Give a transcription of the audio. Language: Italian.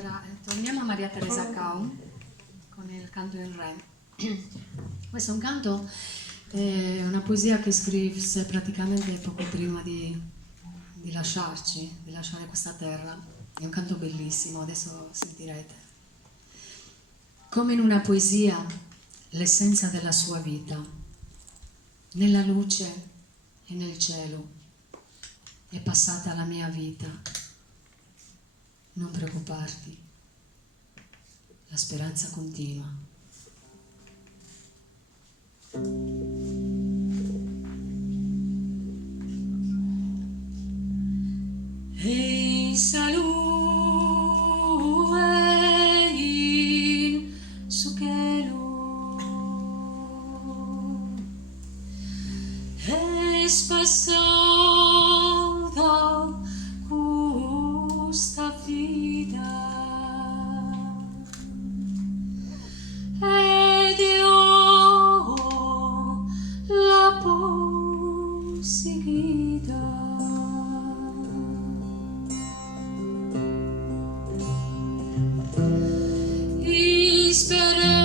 Allora, torniamo a Maria Teresa Caum con il canto del re. Questo è un canto, una poesia che scrisse praticamente poco prima di lasciarci, di lasciare questa terra. È un canto bellissimo, adesso sentirete. Come in una poesia, l'essenza della sua vita, nella luce e nel cielo, è passata la mia vita. Non preoccuparti, la speranza continua. Ehi, salud, ehi, su cielo, es passata questa vida. Ed io la possibilità di sperare